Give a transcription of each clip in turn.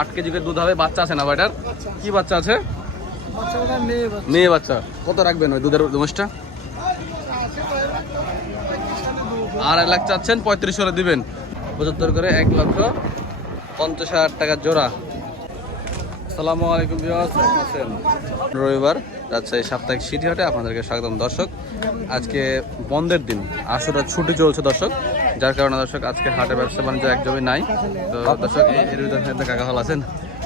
আট কেজি করে দুধ হবে বাচ্চা আছে না ভাইটার? কি বাচ্চা আছে? মেয়ে বাচ্চা। কত রাখবেন ওই দুধের মোষটা আর এক লাখ চাচ্ছেন পঁয়ত্রিশ করে দিবেন। পঁচাত্তর করে এক লক্ষ পঞ্চাশ হাজার টাকা জোড়া। আসসালামু আলাইকুম আছেন? রবিবার রাজশাহী সাপ্তাহিক সিটি হাটে আপনাদেরকে স্বাগতম দর্শক। আজকে বন্ধের দিন আসলে ছুটি চলছে দর্শক। যার কারণে দর্শক, আজকে হাটে ব্যবসা বাণিজ্য একদমই নাই। তো দর্শক এর ভিতরে কাকা ভালো আছেন।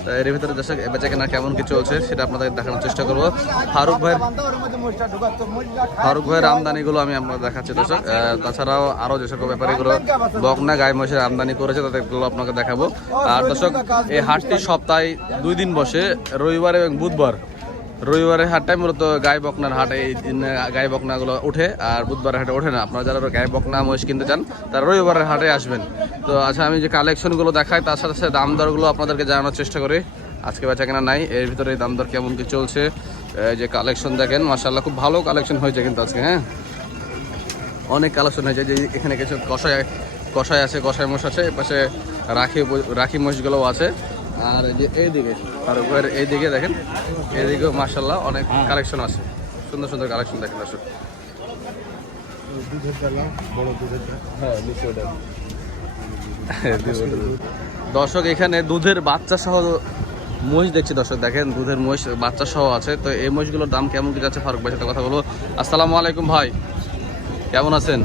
তো এর ভিতরে দর্শক বেচা কেনা কেমন কি চলছে সেটা আপনাদের দেখানোর চেষ্টা করব। ফারুক ভাইয়ের ফারুক ভাইয়ের আমদানিগুলো আমি আপনাদের দেখাচ্ছি দর্শক। তাছাড়াও আরও যে সকল ব্যাপারীগুলো বকনা গায়ে মহিষের আমদানি করেছে, তাদেরগুলো আপনাকে দেখাবো। আর দর্শক, এই হাটটি সপ্তাহে দুই দিন বসে, রবিবার এবং বুধবার রবিবারের হাটটাই মূলত গায়ে বকনার হাটে, এই দিনে গায়ে বকনাগুলো ওঠে আর বুধবারের হাটে ওঠে না। আপনারা যারা গায়ে বকনা মহিষ কিনতে চান, তারা রবিবারের হাটে আসবেন। তো আচ্ছা আমি যে কালেকশনগুলো দেখাই, তার সাথে সাথে দাম দরগুলো আপনাদেরকে জানানোর চেষ্টা করি। আজকে বেচা কেনা নাই, এর ভিতরে দাম দর কেমন কি চলছে যে কালেকশন দেখেন মাসাল্লাহ খুব ভালো কালেকশন হয়েছে কিন্তু আজকে হ্যাঁ? অনেক কালেকশন হয়েছে, যে এখানে কিছু কষাই কষাই আছে কষাই মোষ আছে, এপাশে রাখি রাখি মোষগুলোও আছে। আর এই যে এইদিকে, ফারুক ভাইয়ের এইদিকে দেখেন, এইদিকেও মার্শাল্লাহ অনেক কালেকশন আছে। সুন্দর সুন্দর কালেকশন দেখেন বেলা হ্যাঁ দর্শক, এখানে দুধের বাচ্চা সহ মহিষ দেখছি দর্শক, দেখেন দুধের মহিষ, বাচ্চা সহ আছে। তো এই মহিষগুলোর দাম কেমন কি যাচ্ছে ফারুক ভাইয়ের সাথে কথা বলব। আসসালামু আলাইকুম ভাই, কেমন আছেন?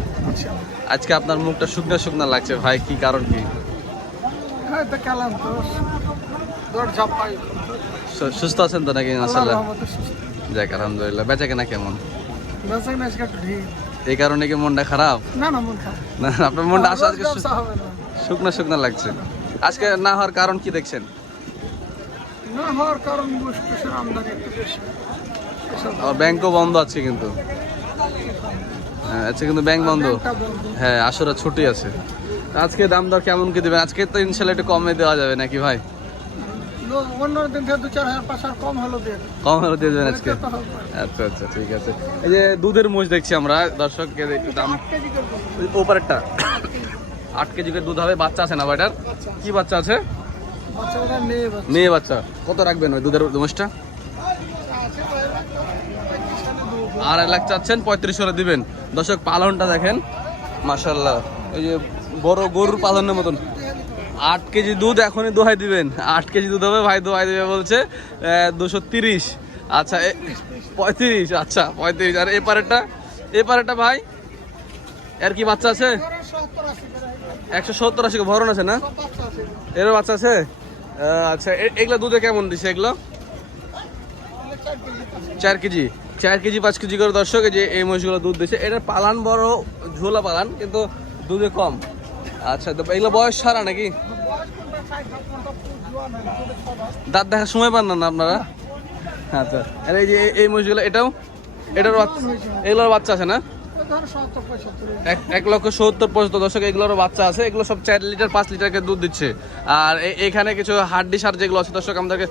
আজকে আপনার মুখটা শুকনো শুকনো লাগছে, ভাই, কি কারণ কি? হ্যাঁ সুস্থ আছেন তো নাকি মাসাল্লাহ যাক আলহামদুলিল্লাহ। বেচা কেনা কেমন? এই কারণে কি মনটা খারাপ? না না মন খারাপ। না আপনার মনটা আসলে আজকে ব্যবসা হবে না। শুকনো শুকনো লাগছে। আজকে না হওয়ার কারণ কি দেখছেন? না হওয়ার কারণ মুশকিল আমদানি একটু বেশি। ব্যাংকও বন্ধ আছে কিন্তু। আজকে কিন্তু ব্যাংক বন্ধ। হ্যাঁ আসলে ছুটি আছে। আজকে দাম দর কেমন কি দেবেন? আজকে তো ইনশাল্লাহ একটু কমে দেওয়া যাবে নাকি ভাই? অন্য দিন থেকে দু চার হাজার পাঁচ হাজার কম হলো দিয়ে কম হলে দিয়ে দেবেন আজকে। আচ্ছা আচ্ছা ঠিক আছে। এই যে দুধের মোষ দেখছি আমরা দর্শককে একটু দাম আট কেজি করব ওই ওপারেরটা। আট কেজি করে দুধ হবে বাচ্চা আছে না ভাইটার? বাচ্চা কি বাচ্চা আছে? মেয়ে বাচ্চা। কত রাখবেন ওই দুধের মোষটা? লাখ চাচ্ছেন পঁয়ত্রিশ করে দিবেন। দর্শক পালনটা দেখেন। মাসাল্লাহ এই যে বড় গরুর পালনের মতন। আট কেজি দুধ এখনই দোহাই দিবেন। আট কেজি দুধ হবে, ভাই দোহাই দেবে বলছে দুশো তিরিশ। আচ্ছা পঁয়ত্রিশ আচ্ছা পঁয়ত্রিশ। আর এপারেরটা এপারেরটা ভাই, এর কি বাচ্চা আছে? একশো সত্তর আশি, ভরণ আছে না? সব বাচ্চা আছে? আচ্ছা এগুলো দুধে কেমন দিছে এগুলো? চার কেজি। চার কেজি, পাঁচ কেজি করে দর্শক যে এই মহিষগুলো দুধ দিচ্ছে এটার পালান বড় ঝোলা পালান, কিন্তু দুধে কম। আচ্ছা তো এগুলো বয়স সারা নাকি। দাঁত দেখার সময় পান না আপনারা? আচ্ছা আর এই যে এই- মহিষগুলো এটাও? বাচ্চা এগুলোর বাচ্চা আছে না। এক লক্ষ সত্তর পর্যন্ত দর্শক এগুলোরও বাচ্চা আছে। এগুলো সব চার লিটার পাঁচ লিটারকে দুধ দিচ্ছে। আর এখানে কিছু হাড্ডি সার যেগুলো আছে দর্শক আমাদেরকে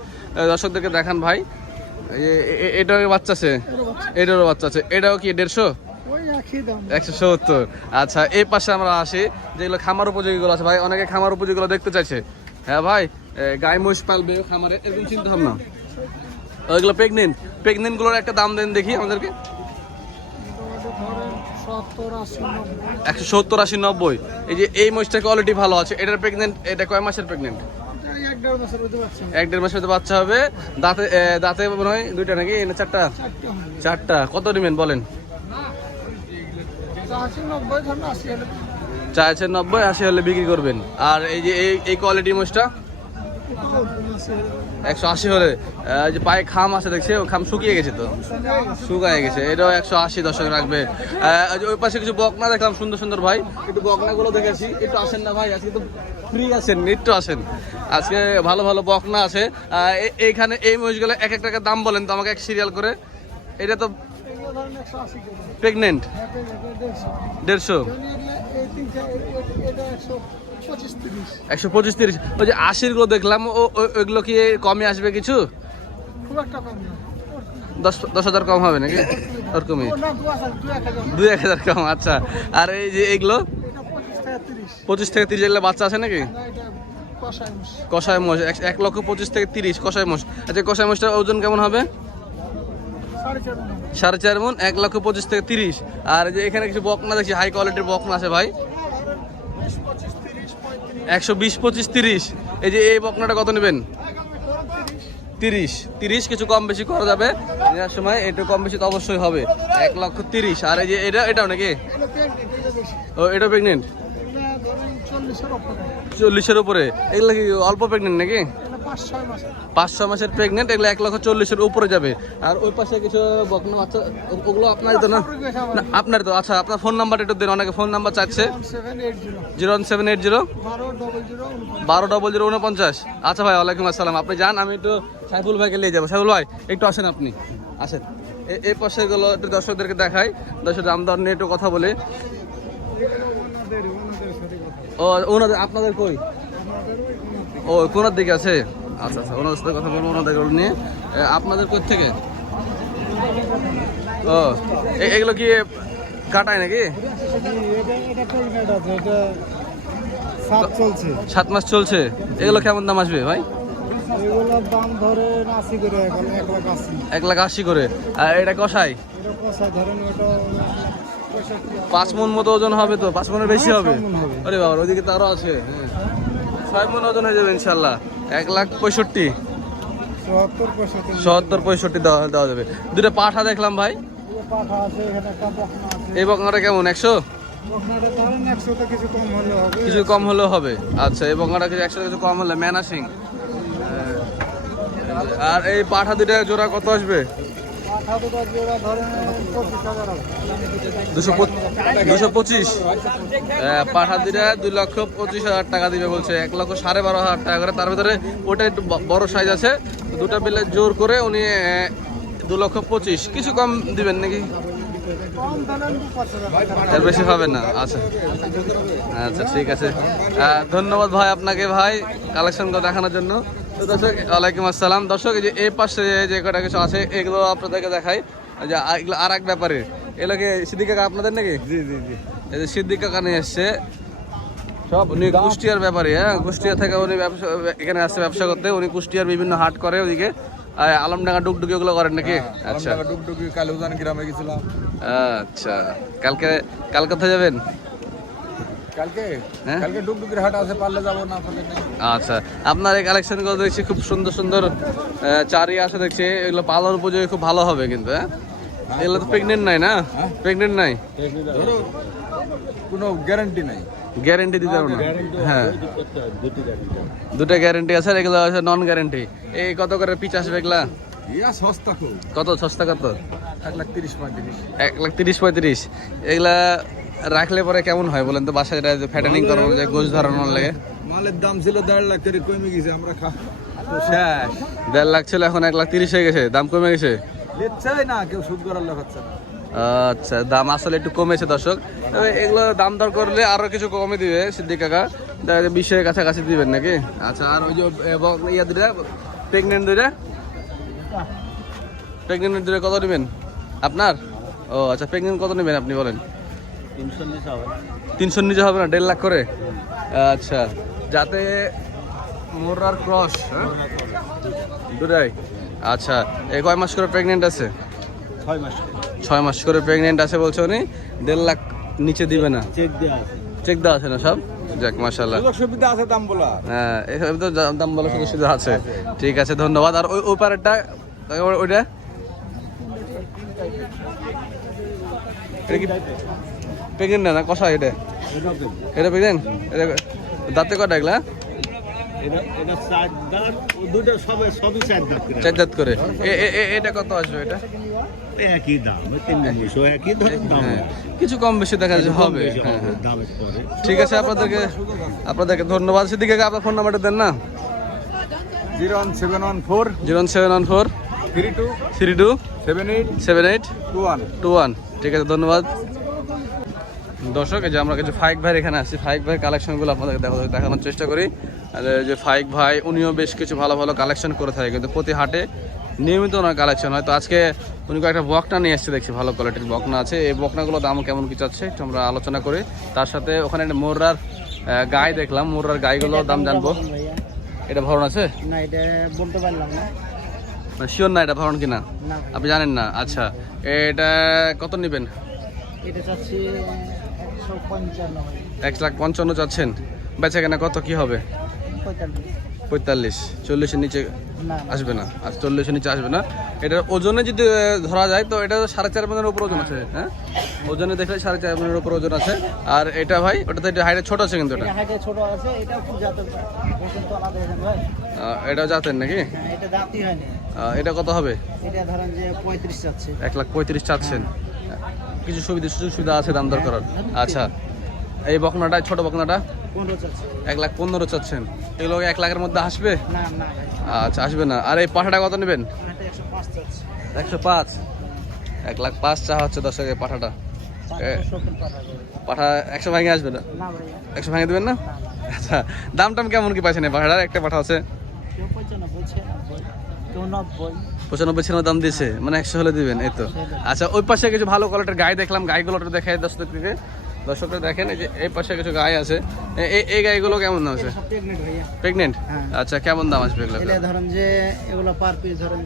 দর্শকদেরকে দেখান ভাই। এ- এ- এ- এটারও বাচ্চা আছে। এটারও বাচ্চা আছে। এটাও কি দেড়শো? একশো সত্তর। আচ্ছা এই পাশে আমরা আসি যেগুলো খামার উপযোগীগুলো আছে ভাই অনেকে খামার উপযোগীগুলো দেখতে চাইছে। হ্যাঁ ভাই গাই মহিষ পালবে খামারে এরকম চিন্তা ভাবনা। ওইগুলো প্রেগনেন্ট প্রেগনেন্টগুলোর একটা দাম দেন দেখি আমাদেরকে। একশো সত্তর আশি নব্বই। এই যে এই মহিষটা কোয়ালিটি ভালো আছে এটার প্রেগনেন্ট এটা কয় মাসের প্রেগনেন্ট এক দেড় মাসের মধ্যে বাচ্চা হবে। দাঁতে দাঁতে মনে হয় দুইটা নাকি? না চারটা? চারটে চারটা। কত নেবেন বলেন আশি নব্বই ধরেন আশি হলে চাইছেন নব্বই আশি হলে বিক্রি করবেন। আর এই যে এই এই কোয়ালিটি মহিষটা আশি হলে। একশো আশি হলে যে পায়ে খাম আছে দেখছে ও খাম শুকিয়ে গেছে তো। শুকায় গেছে এটাও একশো আশি দশক রাখবে। ওই পাশে কিছু বকনা দেখলাম সুন্দর সুন্দর ভাই। একটু বকনা গুলো দেখেছি একটু আসেন না ভাই আজকে তো ফ্রি আছেন একটু আসেন আজকে ভালো ভালো বকনা আছে। এইখানে এই মহিষগুলো এক এক টাকার দাম বলেন তো আমাকে এক সিরিয়াল করে। এটা তো প্রেগনেন্ট দেড়শো। একশো পঁচিশ তিরিশ। ওই যে আশিরগুলো দেখলাম, ও ওইগুলো কি কমে আসবে কিছু? দশ দশ হাজার কম হবে নাকি? ওরকমই। দুই এক হাজার কম আচ্ছা। আর এই যে এগুলো? পঁচিশ থেকে তিরিশ এগুলো বাচ্চা আছে নাকি? কষায় মোষ। এক- লক্ষ পঁচিশ থেকে তিরিশ কষায় মোষ। আচ্ছা কষায় মোষটার ওজন কেমন হবে? সাড়ে চার মন, এক লক্ষ পঁচিশ থেকে তিরিশ। আর যে এখানে কিছু বকনা দেখছি হাই কোয়ালিটির বকনা আছে ভাই। একশো বিশ, পঁচিশ, তিরিশ। এই যে এই বকনাটা কত নেবেন? তিরিশ। তিরিশ কিছু কম বেশি করা যাবে। নেওয়ার সময় একটু কম বেশি তো অবশ্যই হবে। এক লক্ষ তিরিশ। আর এই যে এটা, এটাও নাকি? ও, এটা প্রেগনেন্ট চল্লিশের উপরে। এগুলো কি অল্প প্রেগনেন্ট নাকি? পাঁচ ছয় মাসের মাসের প্রেগনেন্ট এগুলো এক লক্ষ চল্লিশের উপরে যাবে। আর ওই পাশে কিছু বকনা বাচ্চা ওগুলো আপনারই তো না? আপনার তো। আচ্ছা আপনার ফোন নাম্বার একটু দিন অনেকে ফোন নাম্বার চাচ্ছে। Zero zero seven eight zero বারো ডবল জিরো উনপঞ্চাশ আচ্ছা ভাই ওয়ালাইকুম আসসালাম। আপনি যান আমি একটু সাইফুল ভাইকে নিয়ে যাব। সাইফুল ভাই একটু আসেন আপনি। আসেন। এই পাশেগুলো একটু দর্শকদেরকে দেখাই। দর্শক দাম দর নিয়ে একটু কথা বলে। ও ওনাদের আপনাদের কই? ও কোনার দিকে আছে। আচ্ছা আচ্ছা ওনাদের সাথে কথা বলব ওনাদের নিয়ে। আপনাদের কই থেকে? ও এগুলো কি কাটায় নাকি? সাত মাস চলছে। এগুলো কেমন দাম আসবে ভাই? এক লাখ আশি। করে। আর এটা কষাই পাঁচ মন মতো ওজন হবে তো পাঁচ মনের বেশি হ্যাঁ, হবে। আরে বাবা ওইদিকে তো আরও আছে। হ্যাঁ। ছয় মন ওজন হয়ে যাবে ইনশাল্লাহ। এক লাখ পঁয়ষট্টি। সত্তর পঁয়ষট্টি। দেওয়া যাবে। দুটো পাঠা দেখলাম ভাই। এই বকনাটা কেমন? একশো? কিছু কম কিছু কম হলেও হবে। আচ্ছা এই বকনাটা কিছু একশো কিছু কম হলে ম্যানা সিং আর এই পাঠা দুটা জোড়া কত আসবে? দুশো পঁচিশ? লক্ষ পঁচিশ হাজার টাকা দিবে বলছে। এক লক্ষ সাড়ে বারো হাজার টাকা করে। তার একটু সাইজ আছে। দুটা বিলে জোর করে উনি দু লক্ষ পঁচিশ। কিছু কম দিবেন নাকি? বেশি হবে না। আচ্ছা। আচ্ছা ঠিক আছে। ধন্যবাদ ভাই আপনাকে ভাই কালেকশন দেখানোর জন্য। তো দর্শক ওয়ালাইকুম আসসালাম। দর্শক এই যে এই পাশে যে কটা কিছু আছে এগুলো আপনাদেরকে দেখাই। যে এগুলো আর এক ব্যাপারে এগুলোকে সিদ্দিক কাকা আপনাদের নাকি? জি জি জি। এই যে সিদ্দিক কাকা নিয়ে এসছে। সব উনি কুষ্টিয়ার ব্যাপারে হ্যাঁ? কুষ্টিয়া থেকে উনি ব্যবসা এখানে আসছে ব্যবসা করতে। উনি কুষ্টিয়ার বিভিন্ন হাট করে ওদিকে। আলমডাঙ্গা ডুকডুকি ওগুলো করেন নাকি? আচ্ছা। ডুগডুগি কালুজান গ্রামে গেছিলাম। আচ্ছা। কালকে কাল কোথায় যাবেন? কালকে? হ্যাঁ? কালকে ডুগডুগির হাট আছে পারলে যাব না পারলে আচ্ছা আপনার এই কালেকশনগুলো দেখছি খুব সুন্দর সুন্দর চারি আসে দেখছি এগুলো পালন উপযোগী খুব ভালো হবে কিন্তু হ্যাঁ? এগুলো তো প্রেগনেন্ট নাই না? প্রেগনেন্ট নাই? কোনো গ্যারান্টি নাই। গ্যারেন্টি দিতে পারব না। হ্যাঁ। দুটো গ্যারেন্টি আছে আর এগুলো আছে নন গ্যারেন্টি এই কত করে পিচ আসবে এগুলা? কত সস্তা কত? এক লাখ তিরিশ পঁয়ত্রিশ। এক লাখ তিরিশ পঁয়ত্রিশ। এগুলা রাখলে পরে কেমন হয় বলেন তো? বাসায় এটা ফ্যাটেনিং করানো যায় গোছ ধরানোর লাগে। মালের দাম ছিল দেড় লাখ করে কমে গেছে আমরা খা শেষ। দেড় লাখ ছিল এখন এক লাখ তিরিশ হয়ে গেছে। দাম কমে গেছে? না কেউ সুদ করার লোক হচ্ছে না। আচ্ছা দাম আসলে একটু কমেছে দর্শক। তবে এগুলো দাম দর করলে আরও কিছু কমে দিবে সিদ্দিক কাকা। বিশের কাছাকাছি দিবেন নাকি? আচ্ছা আর ওই যে ইয়া দুটা প্রেগনেন্ট দুটা প্রেগনেন্ট দুটা কত নেবেন? আপনার? ও আচ্ছা প্রেগনেন্ট কত নেবেন আপনি বলেন? তিনশোর নিচে হবে। না? দেড় লাখ করে? আচ্ছা। যাতে মোরার ক্রস হ্যাঁ? দুটাই। আচ্ছা এই কয় মাস করে প্রেগনেন্ট আছে? ছয় মাস ছয় মাস করে প্রেগনেন্ট আছে বলছে উনি। দেড় লাখ নিচে দিবে না? চেক দেওয়া আছে। চেক দেওয়া আছে না সব? যাক সুযোগ সুবিধা আছে দাম বলা। হ্যাঁ এসব তো দাম বলা শুধু শুধু আছে। ঠিক আছে ধন্যবাদ। আর ওই ওই পারেরটা ওইটা? এটা কি প্রেগনেন্ট না কষা এটা। এটা প্রেগনেন্ট এটা দাঁতে কটা এগুলা? এটা এটা চার দাঁত ও দুটো সবে সবই চার করে। এটা কত আসবে এটা? একই দাম ওই তিন দুশো একই দাম। হ্যাঁ কিছু কম বেশি দেখা যাচ্ছে হবে। হ্যাঁ হ্যাঁ। ঠিক আছে আপনাদেরকে আপনাদেরকে ধন্যবাদ। সেদিকে আপনার ফোন নাম্বারটা দেন না? Zero one seven one four zero seven one four three two three two seven eight seven eight two one. Two one. ঠিক আছে ধন্যবাদ। দর্শক এই যে আমরা কিছু ফাইক ভাই এখানে আসছি। ফাইক ভাই কালেকশনগুলো আপনাদের দেখা- দেখানোর চেষ্টা করি। আর যে ফাইক ভাই উনিও বেশ কিছু ভালো ভালো কালেকশন করে থাকে কিন্তু প্রতি হাটে নিয়মিত ওনার কালেকশন হয়। তো আজকে উনি কয়েকটা বকনা নিয়ে এসছে দেখছি ভালো কোয়ালিটির বকনা আছে। এই বকনাগুলো দাম কেমন কি চাচ্ছে একটু আমরা আলোচনা করি। তার সাথে ওখানে একটা মোর্রার গায়ে দেখলাম। মোর্রার গাইগুলোর দাম জানব। এটা ভরণ আছে? না এটা বলতে পারলাম না। মানে শিওর না এটা ভরণ কিনা? আপনি জানেন না? আচ্ছা এটা কত নেবেন? এটা চাচ্ছি এক লাখ পঞ্চান্ন চাচ্ছেন? বেচা কেনা কত কি হবে? পঁয়তাল্লিশ। চল্লিশের নিচে আসবে না? আর চল্লিশের নিচে আসবে না? এটার ওজনে যদি ধরা যায় তো এটা সাড়ে চার মনের উপর ওজন আছে হ্যাঁ? ওজনে দেখলে সাড়ে চার মনের উপর ওজন আছে। আর এটা ভাই ওটাতে এটা হাইটে ছোট আছে কিন্তু এটা। এটা জাতের তো নাকি? হ্যাঁ এটা এটা কত হবে? এটা এক লাখ পঁয়ত্রিশ চাচ্ছেন। কিছু সুবিধা সুযোগ সুবিধা আছে দাম দর করার? আচ্ছা এই বকনাটা ছোট বকনাটা? এক লাখ পনেরো চাচ্ছেন। এগুলো এক লাখের মধ্যে আসবে? আচ্ছা আসবে না। আর এই পাঠাটা কত নেবেন? একশো পাঁচ এক লাখ পাঁচ চা হচ্ছে দর্শকের পাঠাটা। পাঠা একশো ভাঙে আসবে না? একশো ভাঙে দেবেন না? আচ্ছা দাম টাম কেমন কি পাইছেন এই পাঠাটার? একটা পাঠা আছে। পঁচানব্বই। ছিয়ানব্বই দাম দিয়েছে মানে একশো হলে দিবেন এই তো। আচ্ছা ওই পাশে কিছু ভালো কোয়ালিটির গায়ে দেখলাম গাইগুলোটা দেখায় দর্শকদেরকে দর্শকরা দেখেন এই যে এই পাশে কিছু গায়ে আছে। এই এই গাইগুলো কেমন দাম আছে? প্রেগনেন্ট হ্যাঁ। আচ্ছা কেমন দাম আসবে এগুলো ধরেন যে এগুলো পার পিস ধরেন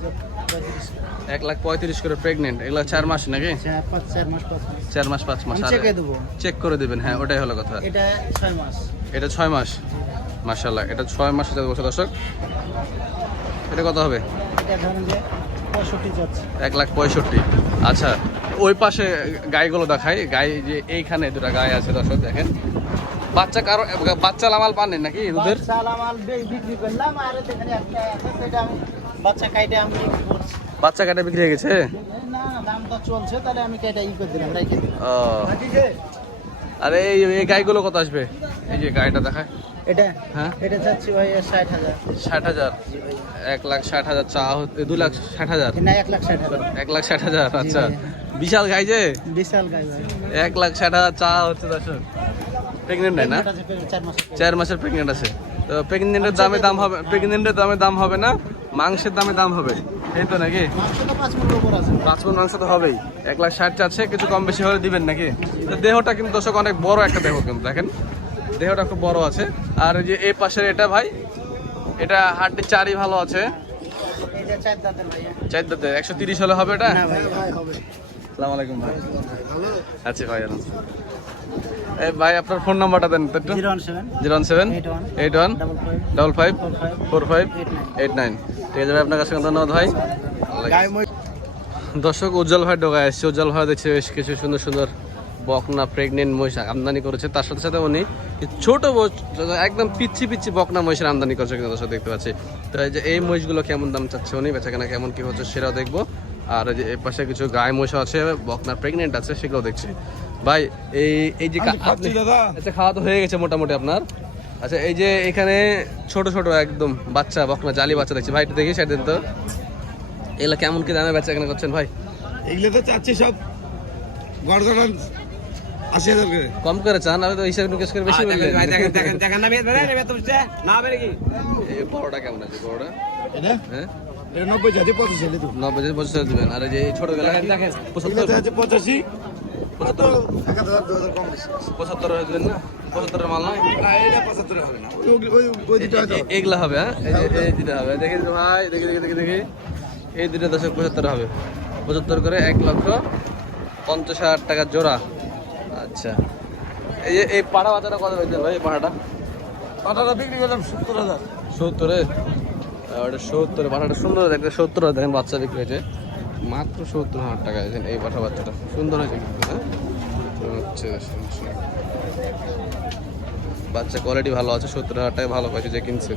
এক লাখ পঁয়ত্রিশ করে প্রেগনেন্ট এগুলো চার মাস নাকি? চার মাস পাঁচ মাস। চার মাস পাঁচ মাস। চেকে করে দিবেন হ্যাঁ ওটাই হলো কথা। এটা ছয় মাস। এটা ছয় মাস? মাশাল্লাহ এটা ছয় মাস বছর দর্শক। এটা কত হবে? এক লাখ পঁয়ষট্টি। আচ্ছা ওই পাশে গাইগুলো দেখাই। গাই যে এইখানে দুটা গাই আছে দর্শক দেখেন। বাচ্চা কারও বাচ্চা লামাল পাননি নাকি দুধের? বাচ্চা কাটা বিক্রি হয়ে গেছে? আরে এই এই গাইগুলো কত আসবে? এই যে গাইটা দেখায়। এটা? হ্যাঁ। এটা চাচ্ছি ভাই ষাট হাজার। ষাট হাজার। এক লাখ ষাট হাজার চা দু লাখ ষাট হাজার? না এক লাখ ষাট হাজার। এক লাখ ষাট হাজার আচ্ছা। বিশাল গাই যে? বিশাল গাই এক লাখ ষাট হাজার চা হচ্ছে দর্শক। প্রেগনেন্ট নাই না চার মাসের প্রেগনেন্ট আছে। তো প্রেগনেন্টের দামে দাম হবে প্রেগনেন্টের দামে দাম হবে না? মাংসের দামে দাম হবে। এই তো নাকি? মাংস তো পাঁচ আছে। মন মাংস তো হবেই। এক লাখ ষাট চাচ্ছে কিছু কম বেশি হলে দিবেন নাকি? তো দেহটা কিন্তু দর্শক অনেক বড় একটা দেহ কিন্তু দেখেন। দেহটা খুব বড় আছে। আর যে এই পাশের এটা ভাই এটা হাড্ডি চারই ভালো আছে। চার দাঁতের দাঁতে একশো তিরিশ হলে হবে এটা? সালাম আলাইকুম ভাই। আচ্ছা ভাই ভাই আপনার ফোন নাম্বারটা দেন তো zero one seven. Eight one. Double five. Four five. Eight nine. Eight nine. ঠিক আছে ভাই আপনার কাছে ধন্যবাদ ভাই। দর্শক উজ্জ্বল ভাই ডোগায় এসছে। উজ্জ্বল ভাই দেখছে বেশ কিছু সুন্দর সুন্দর বকনা প্রেগনেন্ট মহিষ আমদানি করেছে। তার সাথে সাথে উনি ছোট একদম পিচ্ছি পিচ্ছি বকনা মহিষের আমদানি করছে কিন্তু দর্শক দেখতে পাচ্ছি। তো এই যে এই মহিষগুলো কেমন দাম চাচ্ছে উনি? বেচাকেনা কেমন কি হচ্ছে সেটাও দেখব। আর এই যে এর পাশে কিছু গায়ে মহিষ আছে বকনা প্রেগনেন্ট আছে সেগুলো দেখছি। ভাই এই এই যে আচ্ছা খাওয়া তো হয়ে গেছে মোটামুটি আপনার। আচ্ছা এই যে এখানে ছোট ছোট একদম বাচ্চা বকনা জালি বাচ্চা দেখছি। ভাই একটু দেখি সেদিন তো। এগুলো কেমন কি দামে বেচা কেনা করছেন ভাই? এগুলো তো চাচ্ছি সব গড়গড়ান আশি হাজার করে কম করে চান আমি তো হিসাব নিকেশ করে বেশি বললেন এই বড়টা কেমন আছে বড়টা এটা? হ্যাঁ? এটা নব্বই চাচ্ছি পঁচিশ তো নব্বই পঁচিশ হাজার দিবেন। আর এই যে ছোট গেলা এগুলো পঁচাত্তর। পঁচাশি। পঁচাত্তর। হয়ে দিবেন না? পঁচাত্তরের মাল নয় না এগুলা হবে হ্যাঁ? এই দুটা হবে। দেখি ভাই দেখি দেখি দেখি দেখি। এই দুটো দশক পঁচাত্তর হবে। পঁচাত্তর করে এক লক্ষ পঞ্চাশ হাজার টাকা জোড়া। আচ্ছা। এই যে এই পাড়া বাচ্চাটা কত হয়েছে ভাই এই পাড়াটা? পাটাটা বিক্রি করলাম সত্তর হাজার। সত্তরে ওটা সত্তরে বাটাটা সুন্দর দেখতে সত্তর হাজার দেখেন বাচ্চা বিক্রি হয়েছে। মাত্র সত্তর হাজার টাকা দেখেন এই বাটা বাচ্চাটা। সুন্দর হয়েছে কিন্তু হ্যাঁ? হচ্ছে বাচ্চা কোয়ালিটি ভালো আছে সত্তর হাজার টাকা ভালো পাইছে যে কিনছে।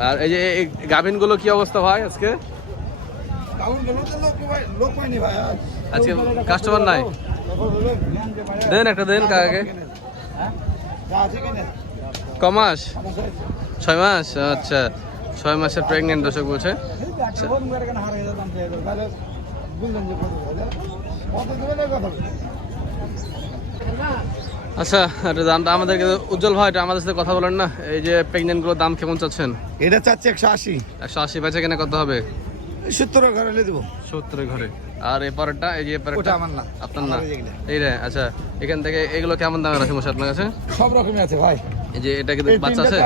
আর এই যে এই গাভিনগুলো কি অবস্থা ভাই আজকে? কারণ গেল তো লোক পাই- লোক পাইনি ভাই আজকে কাস্টমার নাই? দেন একটা দেন কাকে যা আছে কমাস? ছয় মাস? আচ্ছা। ছয় মাসের প্রেগনেন্ট দর্শক বলছে। আচ্ছা এটা দামটা আমাদেরকে উজ্জ্বল ভাই এটা আমাদের সাথে কথা বলেন না। এই যে প্রেগনেন্টগুলোর দাম কেমন চাচ্ছেন? এটা চাচ্ছে একশো আশি। একশো আশি বেচে কেনা কত হবে। ঘরে দেবো। সত্তরের ঘরে। আর এই এই যে এই আমার না। আপনার না? এই রে আচ্ছা এখান থেকে এগুলো কেমন দামের আছে আপনার কাছে সব রকমই আছে ভাই। এই যে এটা কিন্তু বাচ্চা আছে?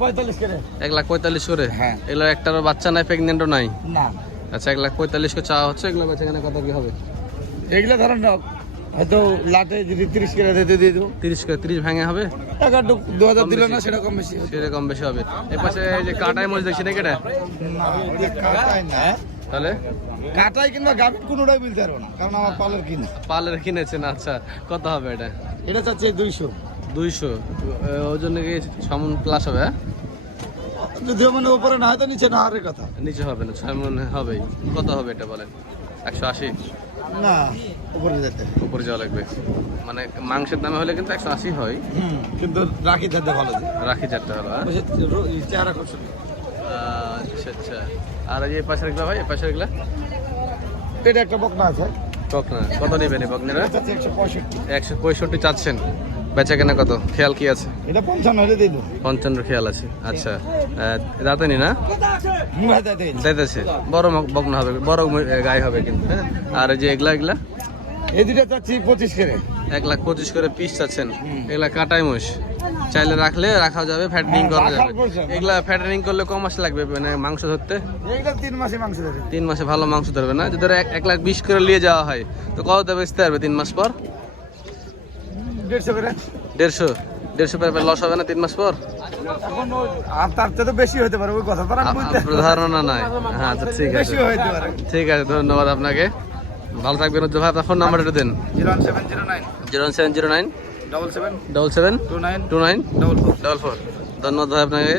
পঁয়তাল্লিশ করে। এক লাখ পঁয়তাল্লিশ করে? হ্যাঁ। এগুলো একটারও বাচ্চা নাই প্রেগনেন্টও নাই? না। আচ্ছা এক লাখ পঁয়তাল্লিশ করে চাওয়া হচ্ছে এগুলো বেচা কেনা কত কি হবে? এগুলো ধরেন হয়তো লাটে যদি তিরিশ করে দিতে দিয়ে দেবো। তিরিশ করে তিরিশ ভেঙে হবে? আধটু দু হাজার দিল না সেটা কম বেশি সেটা কম বেশি হবে। এই পাশে যে কাটাই মরিচ দেখছি নাকি এটা? না তাহলে? কাটাই কিংবা গাভিন কোনোটাই বলতে পারব না কারণ আমার পালের কিনা। পালের কিনেছেন আচ্ছা। কত হবে এটা? এটা চাচ্ছে দুইশো। দুইশো। ওজন কি সমন প্লাস হবে হ্যাঁ? যদিও মানে উপরে না হয়তো নিচে না হারের কথা। নিচে হবে না ছয় মন হবেই। কত হবে এটা বলেন? একশো আশি। না উপরে যেতে। উপরে যাওয়া লাগবে। মানে মাংসের দামে হলে কিন্তু একশো আশি হয়। কিন্তু রাখি চারটা ভালো রাখি চারটা হলো হ্যাঁ? চেহারা খুব সুন্দর। আচ্ছা আচ্ছা। আর এই পাশে গুলা ভাই এই পাশেরগুলা এটা একটা বকনা আছে। বকনা। কত নেবেন এই বকনারা একশো পঁয়ষট্টি চাচ্ছেন। বেচা কেনা কত? খেয়াল কি আছে? এটা পঞ্চান্ন হলে দেবো। পঞ্চান্ন খেয়াল আছে। আচ্ছা। দাঁতানি না? তাই বড় বকনা হবে বড় গায়ে হবে কিন্তু হ্যাঁ? আর যে এগুলা এগুলা? এই দুটা চাচ্ছি পঁচিশ করে। এক লাখ পঁচিশ করে পিস চাচ্ছেন। এগুলা কাটাই মোষ চাইলে রাখলে রাখা যাবে ফ্যাটনিং হ্যাঁ, করা যাবে এগুলা ফ্যাটনিং করলে কম মাস লাগবে? মানে মাংস ধরতে? তিন মাসে মাংস দেবে তিন মাসে ভালো মাংস ধরবে না? যদি এক লাখ বিশ করে নিয়ে যাওয়া হয় তো কত বেচতে পারবে তিন মাস পর? দেড়শো করে। দেড়শো? দেড়শো পেপার লস হবে না তিন মাস পর? এখন তার চেয়ে তো বেশি হতে পারে ওই কথা ধারণা নাই। হ্যাঁ আচ্ছা ঠিক আছে। বেশি হতে পারে। ঠিক আছে ধন্যবাদ আপনাকে। ভালো থাকবেন উজ্জ্বল ভাই আপনার ফোন নাম্বারটা দেন। Zero seven zero nine. Zero seven zero nine. Double seven. Double seven. Two nine. Two nine. Double four. Double four. ধন্যবাদ ভাই আপনাকে।